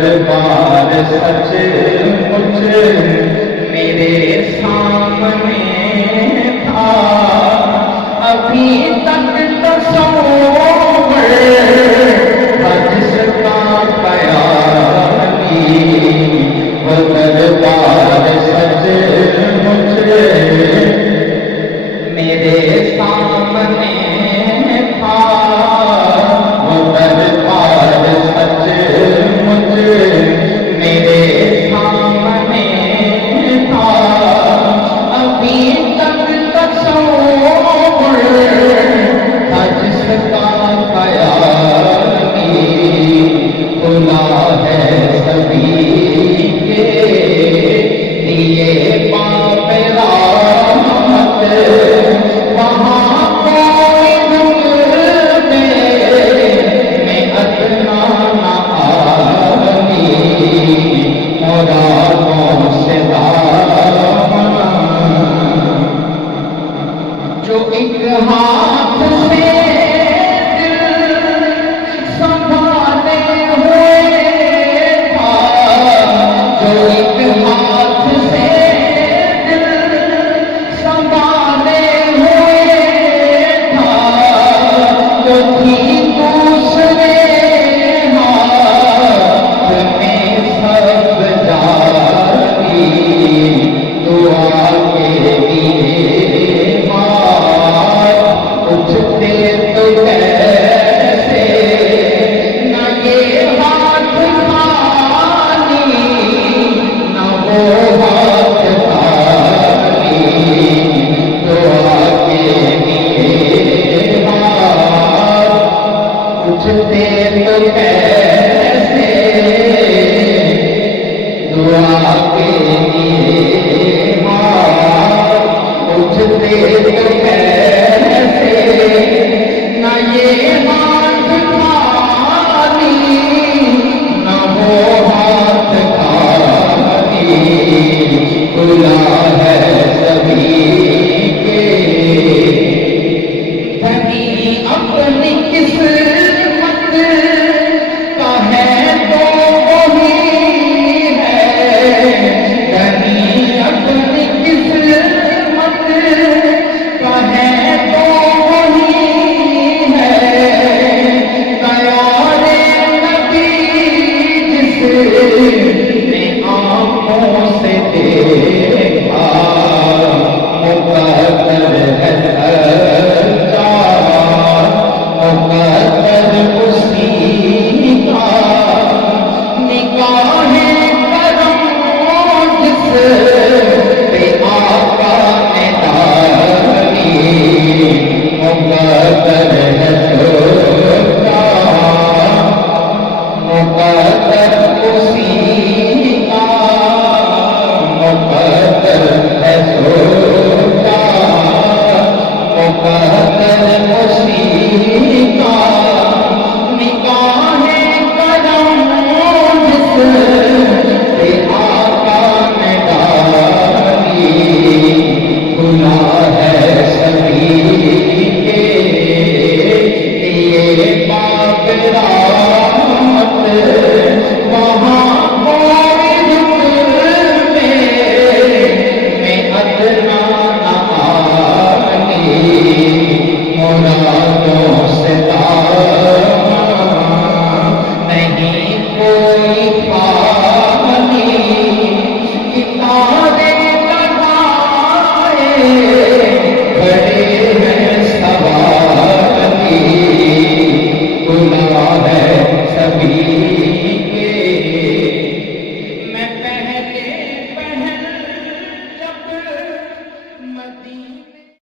دربار سچ مچ میرے سامنے تھا، ابھی تک تصور حج کا خیالی، وہ دربار سچ مچ میرے سامنے تھا، وہ دربار سچ مچ میرے سامنے تھا، ابھی تک تصور تھا جس کا خیالی، کھلا ہے سبھی کے لیے باب رحمت، وہاں کوئی رک دے میں ادنا نہ آئی، مرادوں سے دامن جو ایک ہاتھ سے دل سنبھالے ہوئے تھا، جو ایک ہاتھ سے دل سنبھالے ہوئے تھا، جو تھی دوسرے ہاتھ میں سب جاری، دعا کے لیے ہاتھ اٹھتے تو کیسے، نہ یہ ہاتھ خالی نہ وہ ہاتھ خالی، دعا کے لیے ہاتھ اٹھتے تو کیسے، دعا کے لیے ہاتھ اٹھتے تو کیسے، نہ یہ ہاتھ خالی نہ وہ ہاتھ خالی، کھلا ہے سبھی